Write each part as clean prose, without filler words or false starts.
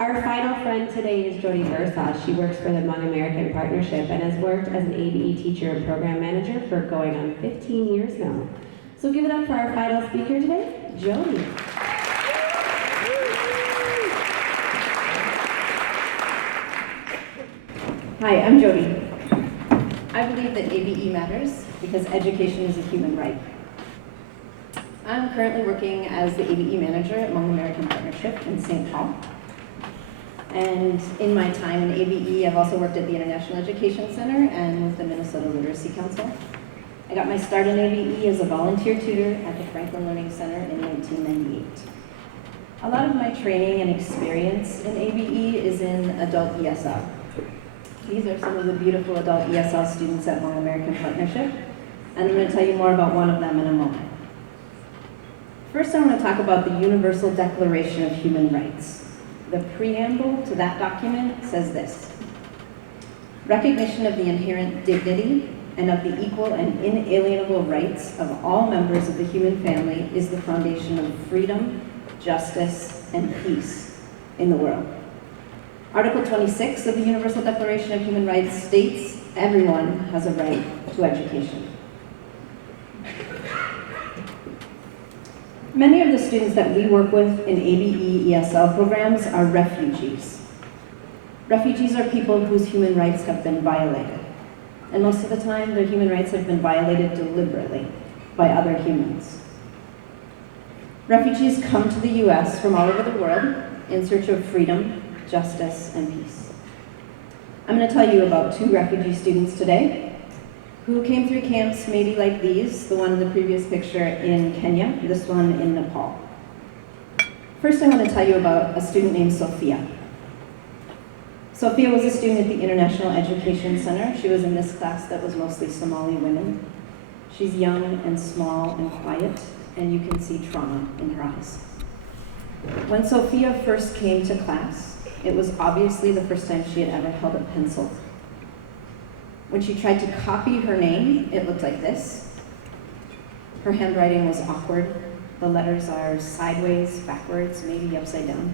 Our final friend today is Jody Versa. She works for the Hmong American Partnership and has worked as an ABE teacher and program manager for going on 15 years now. So give it up for our final speaker today, Jody. Hi, I'm Jody. I believe that ABE matters because education is a human right. I'm currently working as the ABE manager at Hmong American Partnership in St. Paul. And in my time in ABE, I've also worked at the International Education Center and with the Minnesota Literacy Council. I got my start in ABE as a volunteer tutor at the Franklin Learning Center in 1998. A lot of my training and experience in ABE is in adult ESL. These are some of the beautiful adult ESL students at Hmong American Partnership, and I'm going to tell you more about one of them in a moment. First, I want to talk about the Universal Declaration of Human Rights. The preamble to that document says this: recognition of the inherent dignity and of the equal and inalienable rights of all members of the human family is the foundation of freedom, justice, and peace in the world. Article 26 of the Universal Declaration of Human Rights states everyone has a right to education. Many of the students that we work with in ABE ESL programs are refugees. Refugees are people whose human rights have been violated. And most of the time, their human rights have been violated deliberately by other humans. Refugees come to the US from all over the world in search of freedom, justice, and peace. I'm going to tell you about two refugee students today who came through camps maybe like these, the one in the previous picture in Kenya, this one in Nepal. First, I want to tell you about a student named Sophia. Sophia was a student at the International Education Center. She was in this class that was mostly Somali women. She's young and small and quiet, and you can see trauma in her eyes. When Sophia first came to class, it was obviously the first time she had ever held a pencil. When she tried to copy her name, it looked like this. Her handwriting was awkward. The letters are sideways, backwards, maybe upside down.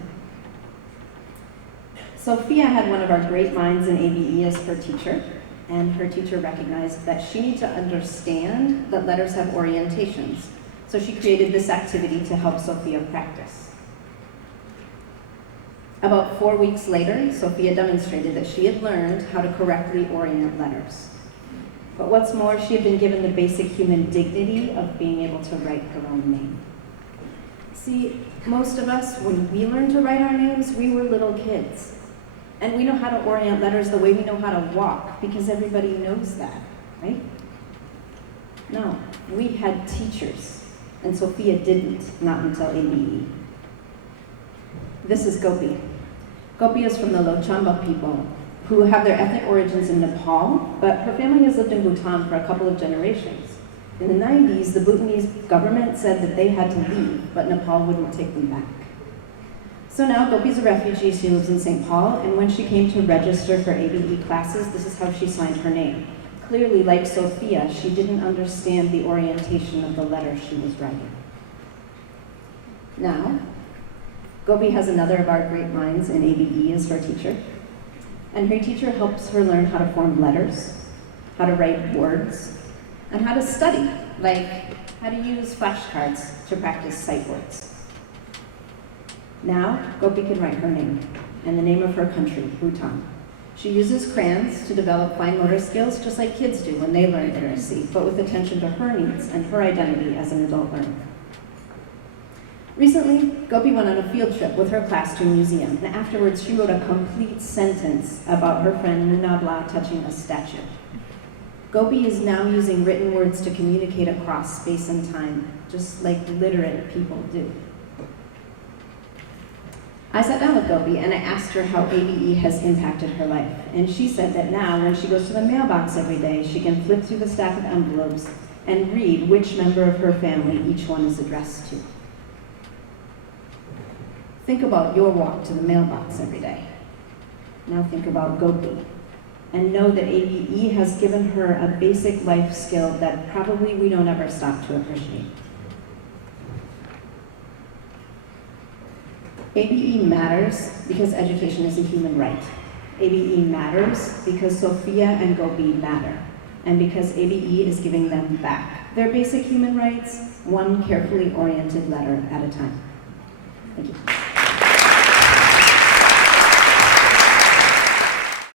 Sophia had one of our great minds in ABE as her teacher, and her teacher recognized that she needed to understand that letters have orientations. So she created this activity to help Sophia practice. About 4 weeks later, Sophia demonstrated that she had learned how to correctly orient letters. But what's more, she had been given the basic human dignity of being able to write her own name. See, most of us, when we learned to write our names, we were little kids. And we know how to orient letters the way we know how to walk, because everybody knows that, right? No, we had teachers, and Sophia didn't, not until ABE. This is Gopi. Gopi is from the Lochamba people, who have their ethnic origins in Nepal, but her family has lived in Bhutan for a couple of generations. In the 90s, the Bhutanese government said that they had to leave, but Nepal wouldn't take them back. So now Gopi's a refugee. She lives in St. Paul, and when she came to register for ABE classes, this is how she signed her name. Clearly, like Sophia, she didn't understand the orientation of the letter she was writing. Now, Gopi has another of our great minds in ABE as her teacher. And her teacher helps her learn how to form letters, how to write words, and how to study, like how to use flashcards to practice sight words. Now, Gopi can write her name and the name of her country, Bhutan. She uses crayons to develop fine motor skills just like kids do when they learn literacy, but with attention to her needs and her identity as an adult learner. Recently, Gopi went on a field trip with her class to a museum, and afterwards she wrote a complete sentence about her friend Nunabla touching a statue. Gopi is now using written words to communicate across space and time, just like literate people do. I sat down with Gopi and I asked her how ABE has impacted her life, and she said that now when she goes to the mailbox every day, she can flip through the stack of envelopes and read which member of her family each one is addressed to. Think about your walk to the mailbox every day. Now think about Gopi, and know that ABE has given her a basic life skill that probably we don't ever stop to appreciate. ABE matters because education is a human right. ABE matters because Sophia and Gopi matter, and because ABE is giving them back their basic human rights, one carefully oriented letter at a time. Thank you.